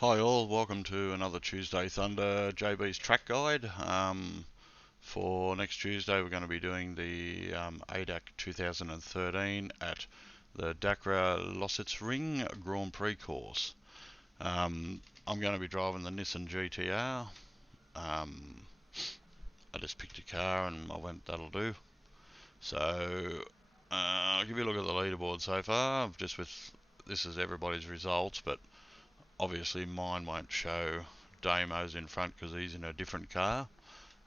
Hi all, welcome to another Tuesday Thunder JB's track guide. For next Tuesday we're going to be doing the ADAC 2013 at the Dekra Lausitzring Grand Prix course. I'm going to be driving the Nissan GTR. I just picked a car and I went, that'll do. So I'll give you a look at the leaderboard so far. This is everybody's results, but obviously mine won't show Damo's in front because he's in a different car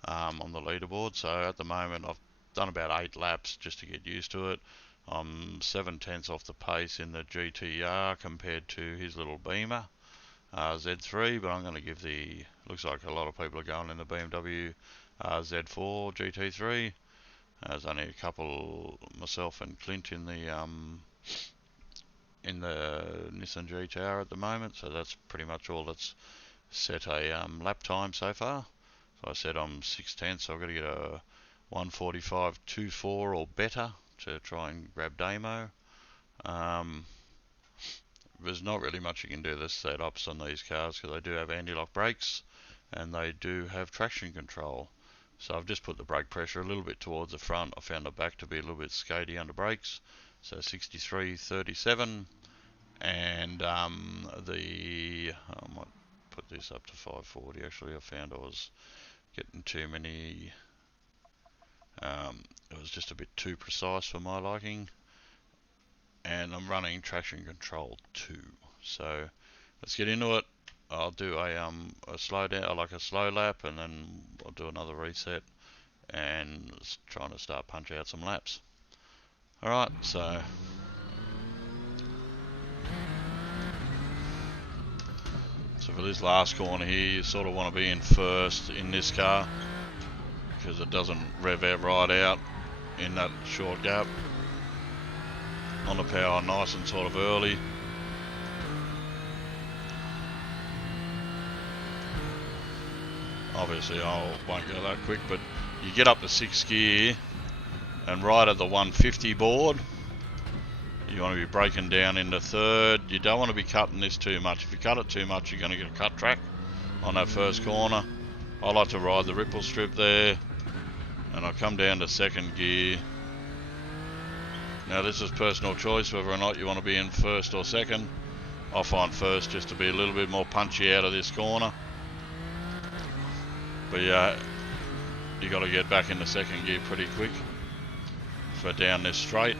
on the leaderboard. So at the moment I've done about 8 laps just to get used to it. I'm 7/10 off the pace in the GTR compared to his little Beamer Z3, but I'm going to give looks like a lot of people are going in the BMW Z4 GT3. There's only a couple, myself and Clint, in the Nissan GTR at the moment, so that's pretty much all that's set a lap time so far. So I said I'm 6/10, so I've got to get a 1:45.24 or better to try and grab Damo. There's not really much you can do. The setups on these cars, because they do have anti-lock brakes and they do have traction control. So I've just put the brake pressure a little bit towards the front. I found the back to be a little bit skatey under brakes, so 63.37. And I might put this up to 540 actually. I found I was getting too many, it was just a bit too precise for my liking, and I'm running traction control 2. So let's get into it. I'll do a slow down, like a slow lap, and then I'll do another reset and trying to start punch out some laps. Alright, so for this last corner here, you sort of want to be in first in this car because it doesn't rev out right out in that short gap. On the power nice and sort of early. Obviously I won't go that quick, but you get up to 6th gear and right at the 150 board you want to be braking down into 3rd. You don't want to be cutting this too much. If you cut it too much you're going to get a cut track on that first corner. I like to ride the ripple strip there, and I come down to 2nd gear. Now this is personal choice whether or not you want to be in 1st or 2nd. I find 1st just to be a little bit more punchy out of this corner. But yeah, you got to get back into 2nd gear pretty quick for down this straight.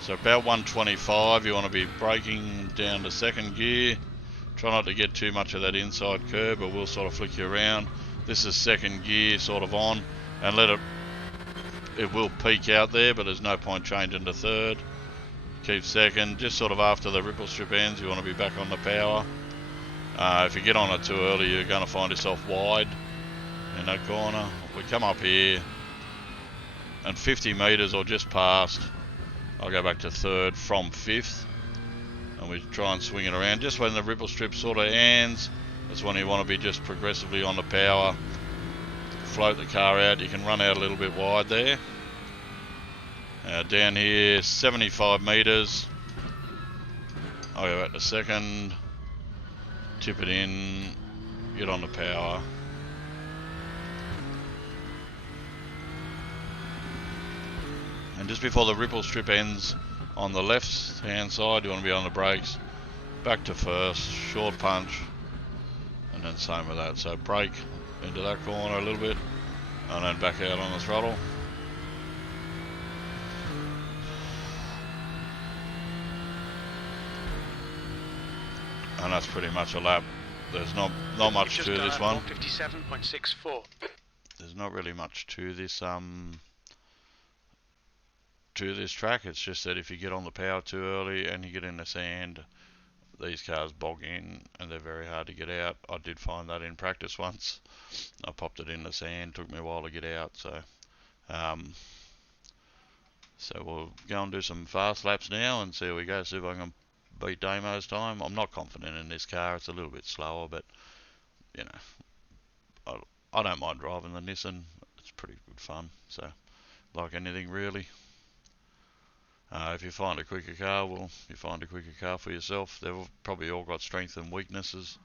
So about 125 you want to be braking down to 2nd gear. Try not to get too much of that inside curb, or we'll sort of flick you around. This is 2nd gear sort of on, and it will peak out there, but there's no point changing to 3rd. Keep 2nd, just sort of after the ripple strip ends you want to be back on the power. If you get on it too early you're going to find yourself wide in that corner. We come up here and 50 metres or just past I'll go back to 3rd from 5th, and we try and swing it around. Just when the ripple strip sort of ends, that's when you want to be just progressively on the power. Float the car out. You can run out a little bit wide there. Down here 75 metres, I'll go back to 2nd, tip it in, get on the power. And just before the ripple strip ends on the left hand side you want to be on the brakes. Back to 1st, short punch, and then same with that. So brake into that corner a little bit and then back out on the throttle. And that's pretty much a lap. There's not much to this one. 57.64. There's not really much to this track. It's just that if you get on the power too early and you get in the sand, these cars bog in and they're very hard to get out. I did find that in practice once. I popped it in the sand, took me a while to get out. So we'll go and do some fast laps now and see how we go. See if I can beat Damo's time. I'm not confident in this car. It's a little bit slower, but you know, I don't mind driving the Nissan. It's pretty good fun. So like anything really. If you find a quicker car, well, you find a quicker car for yourself. They've probably all got strengths and weaknesses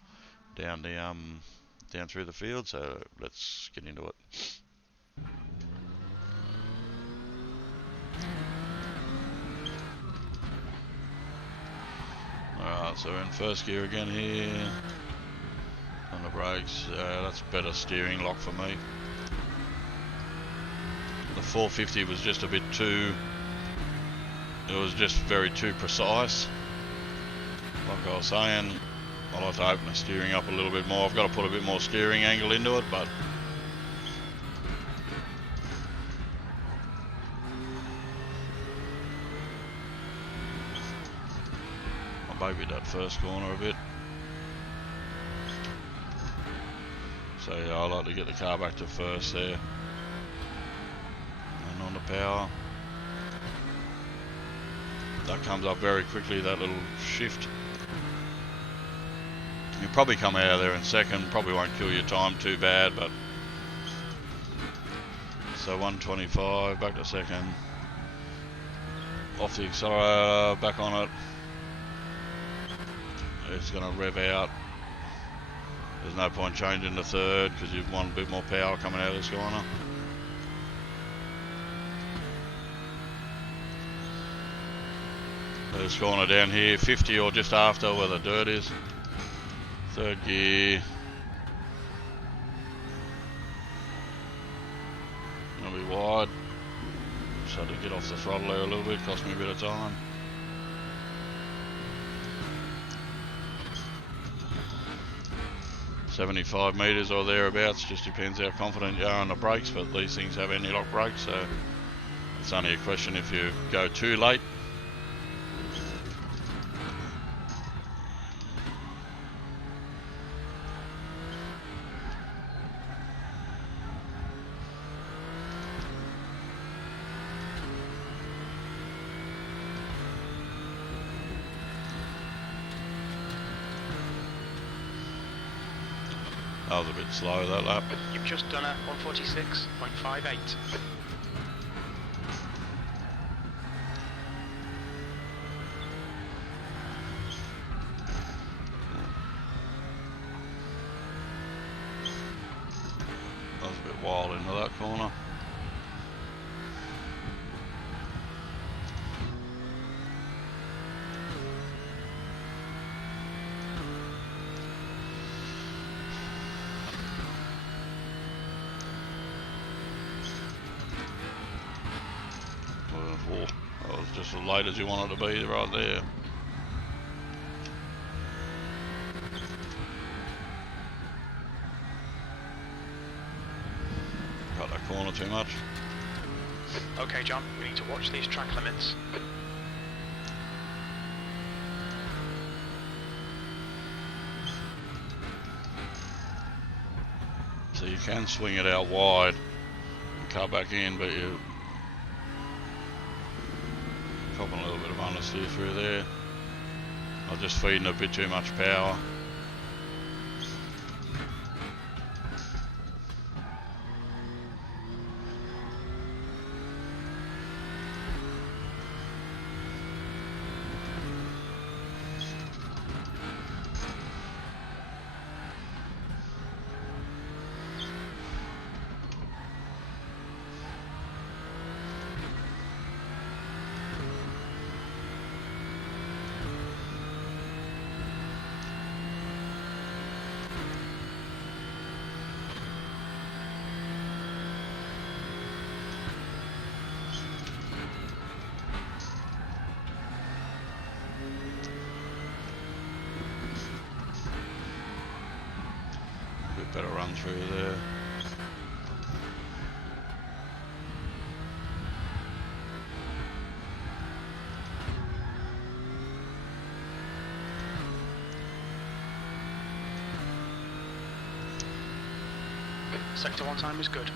down the down through the field. So let's get into it. Alright, so we're in first gear again here. On the brakes, that's better steering lock for me. The 450 was just a bit too, it was just very too precise. Like I was saying, I like to open the steering up a little bit more. I've got to put a bit more steering angle into it, but I babied that first corner a bit. So yeah, I like to get the car back to first there. And on the power. That comes up very quickly, that little shift. You'll probably come out of there in second, probably won't kill your time too bad, but... So 125, back to second. Off the accelerator, back on it. It's going to rev out. There's no point changing to third because you've won a bit more power coming out of this corner. This corner down here, 50 or just after where the dirt is. Third gear. Gonna be wide. Just had to get off the throttle there a little bit, cost me a bit of time. $75 meters or thereabouts, just depends how confident you are on the brakes, but these things have anti-lock brakes, so it's only a question if you go too late. That was a bit slow, that lap. You've just done a 146.58. That was a bit wild into that corner. That was just as late as you want it to be right there. Got that corner too much. Okay, John, we need to watch these track limits. So you can swing it out wide and cut back in, but you're copping a little bit of understeer through there. I'm just feeding a bit too much power. Better run through there. Sector 1 time is good.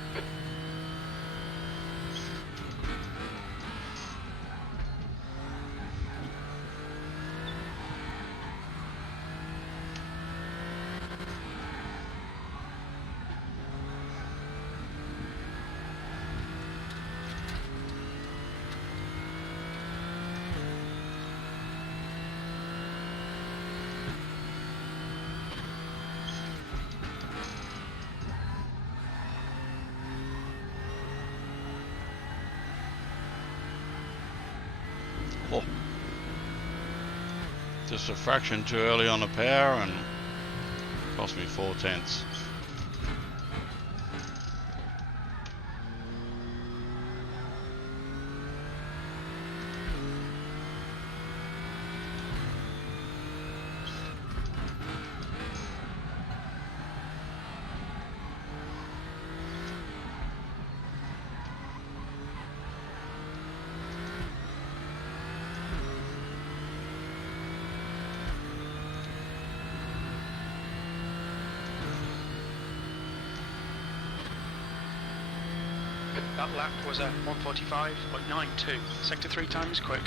Just a fraction too early on the power and cost me 4/10. That lap was a 1:45.92. Sector 3 time is quick.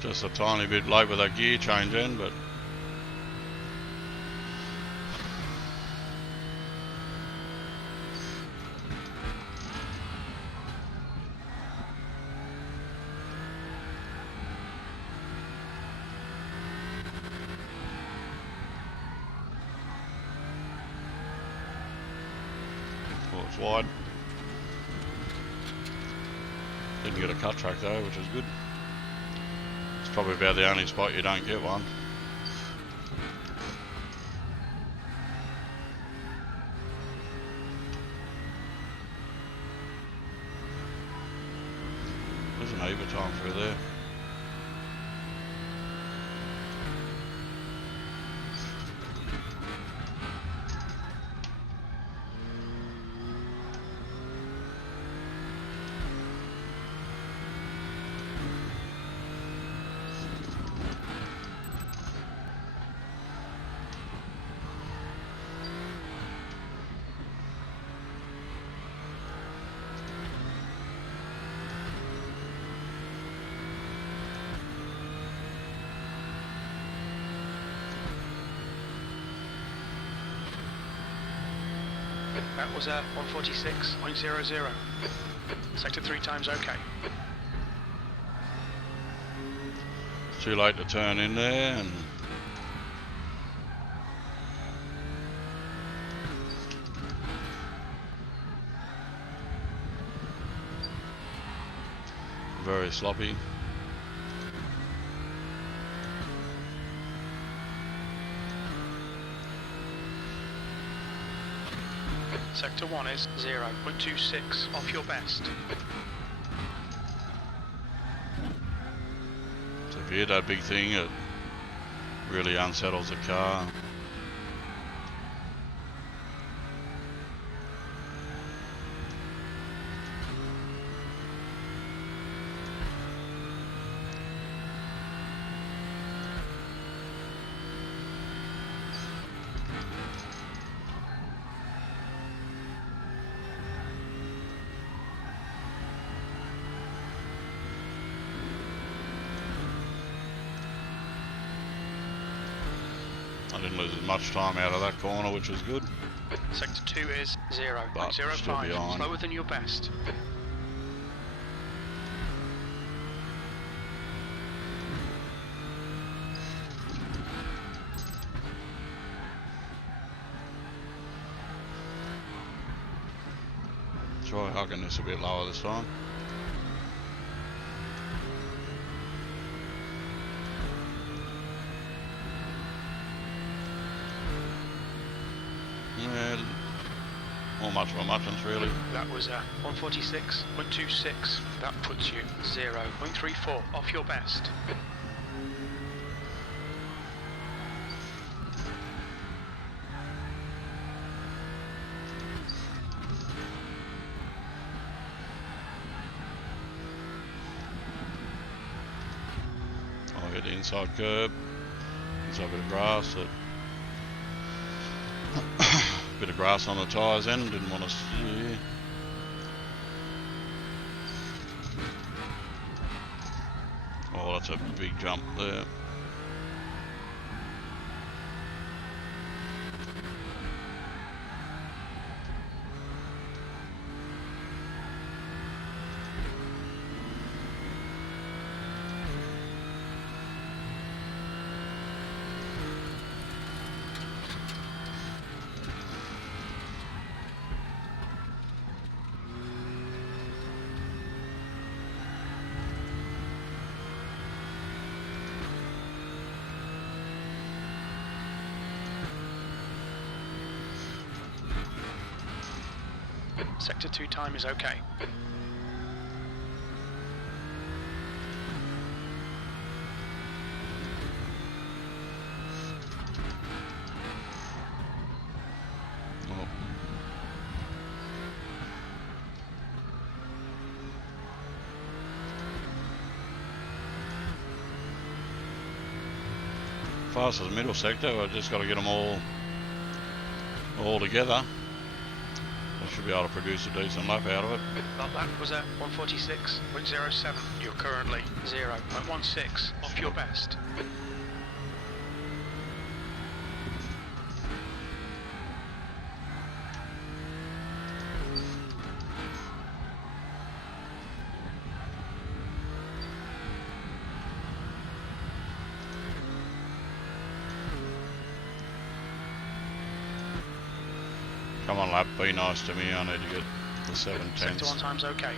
Just a tiny bit late with that gear change in, but well, it's wide. Didn't get a cut track though, which is good. It's probably about the only spot you don't get one. There's an overtime through there. That was a 1:46.00. Sector 3 time's okay. It's too late to turn in there, and very sloppy. Sector 1 is 0.26 off your best. So if you hit that big thing, it really unsettles the car. I didn't lose as much time out of that corner, which was good. Sector 2 is But still 0.05, behind. slower than your best. Try hugging this a bit lower this time. Yeah, not much of a muchness really. That was a 1:46.26. That puts you 0.34 off your best. I hit the inside curb. Inside bit of grass. Bit of grass on the tyres then, didn't want to see. Oh, that's a big jump there. Sector 2 time is okay. Oh. Fastest middle sector, I've just got to get them all together. I should be able to produce a decent lap out of it. That was at 146.07. You're currently 0.16 off your best. Come on lap, be nice to me, I need to get the 7 Sector 1 tenths. time's okay.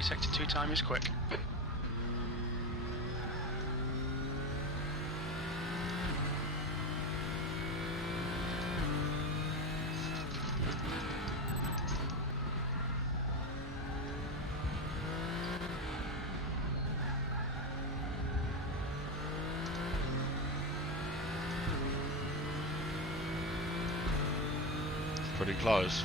Sector 2 time is quick. Pretty close.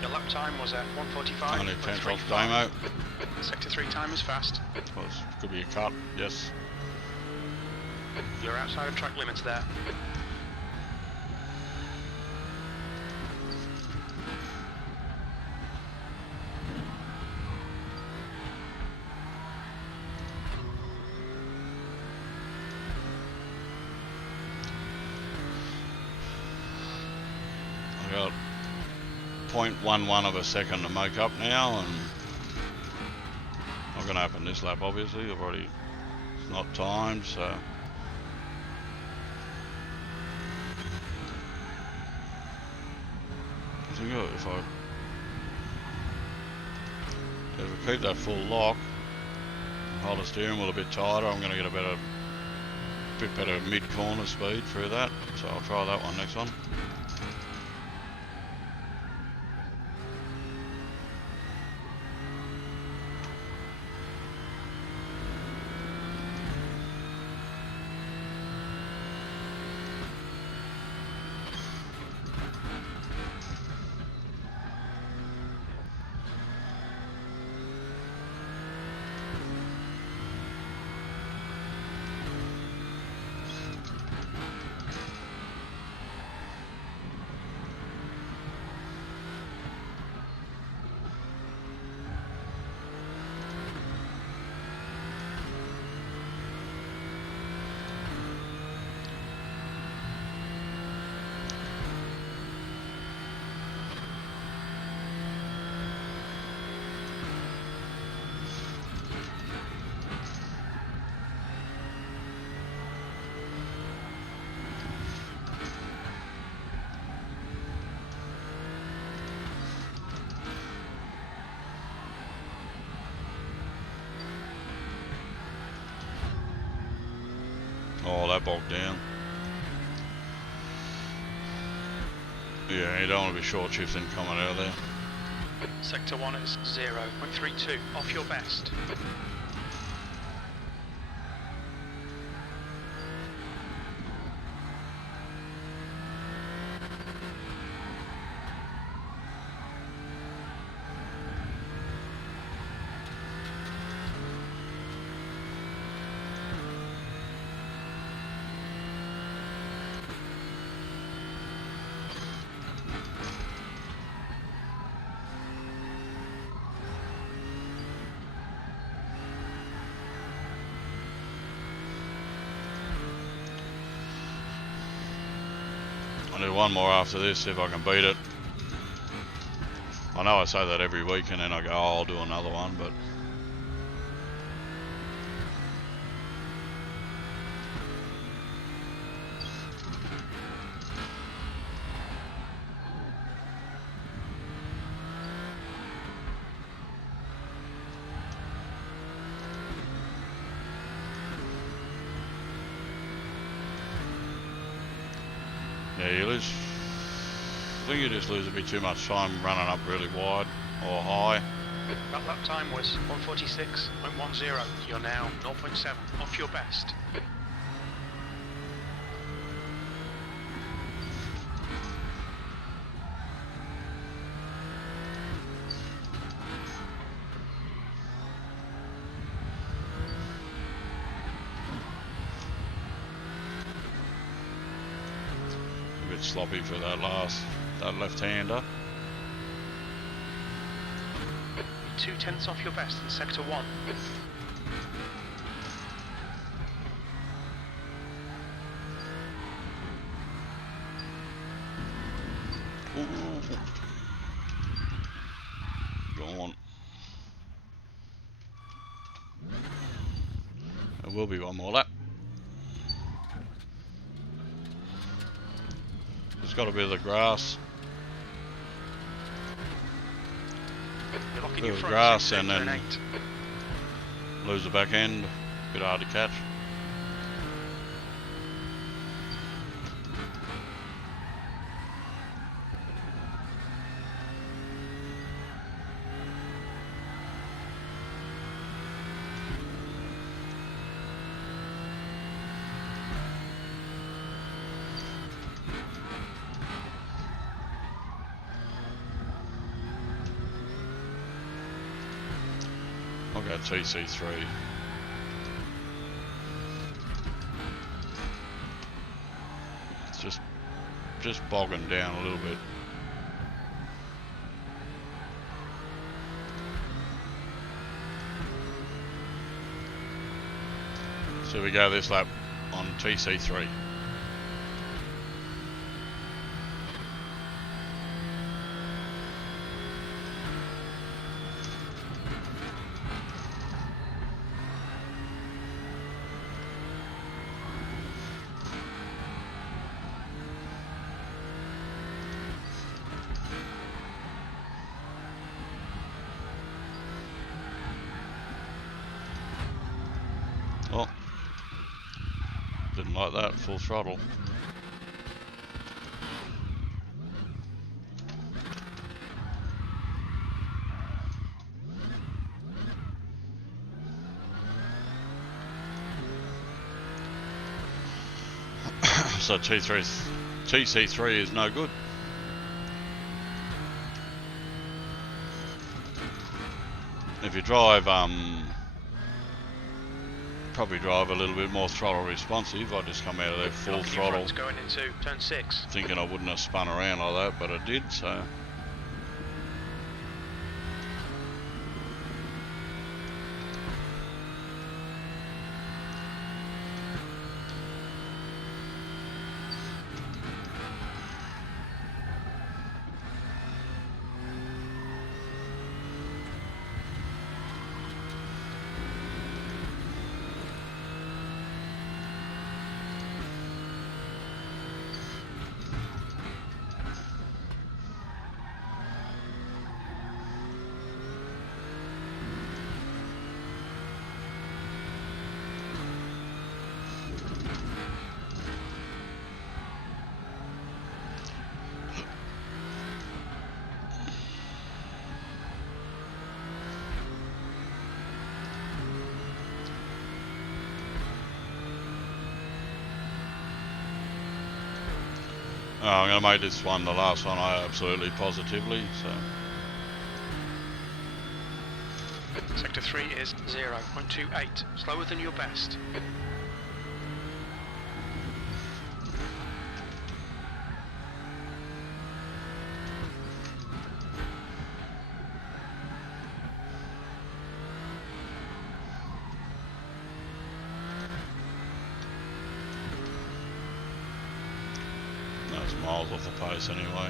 Your lap time was at 145. Only 10th off Damo. Sector 3 time is fast. Well, could be a cut, yes. You're outside of track limits there. I got 0.11 of a second to make up now, and not going to happen this lap obviously. It's not timed, so I think if I keep that full lock, hold the steering wheel a bit tighter, I'm going to get a bit better mid-corner speed through that, so I'll try that one next one. Oh, that bogged down. Yeah, you don't want to be short shifting coming out of there. Sector 1 is 0.32 off your best. I'll do one more after this, see if I can beat it. I know I say that every week and then I go, oh, I'll do another one, but yeah, you lose. I think you just lose a bit too much time running up really wide or high. That lap time was 146.10. You're now 0.7 off your best. A bit sloppy for that left-hander. 0.2 off your best in sector 1. Ooh. Go on. There will be one more lap. There's got a bit of the grass. You're locking Bit your of front, grass sector and then 8. lose the back end. Bit hard to catch. I'll go TC3. It's just bogging down a little bit. So we go this lap on TC3. Oh, didn't like that, full throttle. So TC3 is no good. If you drive, probably drive a little bit more throttle responsive. I just come out of there full throttle, Going into turn 6. thinking I wouldn't have spun around like that, but I did, so. Oh, I'm going to make this one the last one I absolutely positively, so. Sector 3 is 0.28, slower than your best. miles off the pace anyway.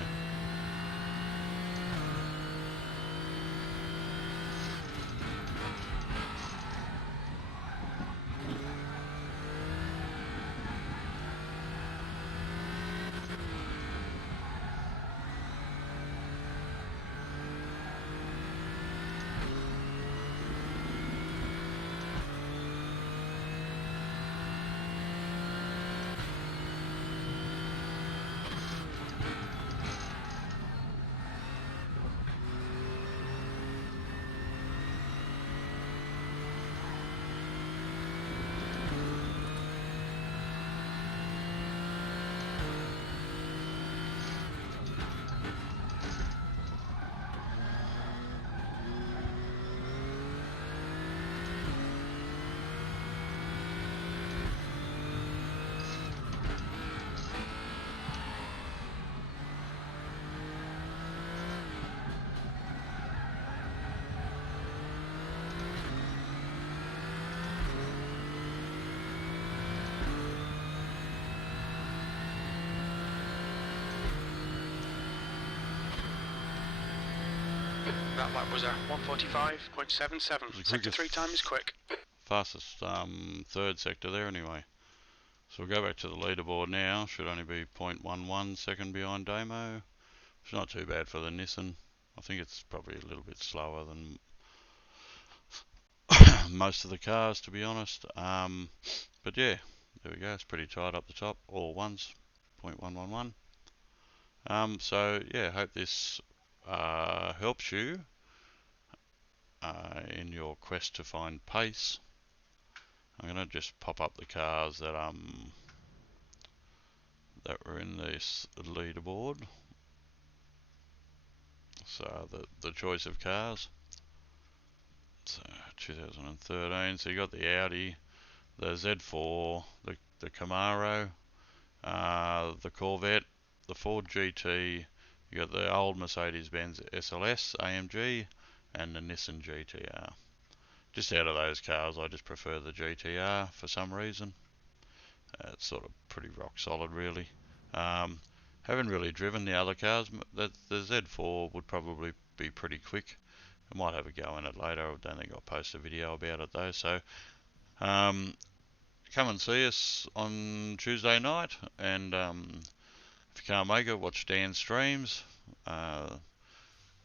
That lap was a 1:45.77. Sector 3 time is quick. Fastest third sector there anyway. So we'll go back to the leaderboard now. Should only be 0.11 second behind Damo. It's not too bad for the Nissan. I think it's probably a little bit slower than most of the cars, to be honest. But yeah, there we go. It's pretty tight up the top. All ones, 0.111. So yeah, hope this helps you in your quest to find pace. I'm gonna just pop up the cars that were in this leaderboard. So the choice of cars. So 2013. So you got the Audi, the Z4, the Camaro, the Corvette, the Ford GT. You got the old Mercedes-Benz SLS AMG, and the Nissan GTR. Just out of those cars, I just prefer the GTR for some reason. It's sort of pretty rock solid, really. Haven't really driven the other cars. The Z4 would probably be pretty quick. I might have a go in it later. I don't think I'll post a video about it though. So come and see us on Tuesday night, and if you can't make it, watch Dan's streams,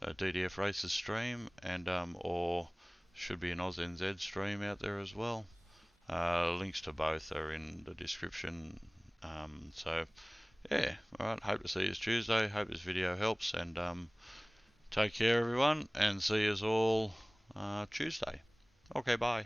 DDF Races stream, and or should be an AUSNZ stream out there as well. Links to both are in the description. So yeah, alright, hope to see you Tuesday. Hope this video helps, and take care everyone, and see us all Tuesday. Okay, bye.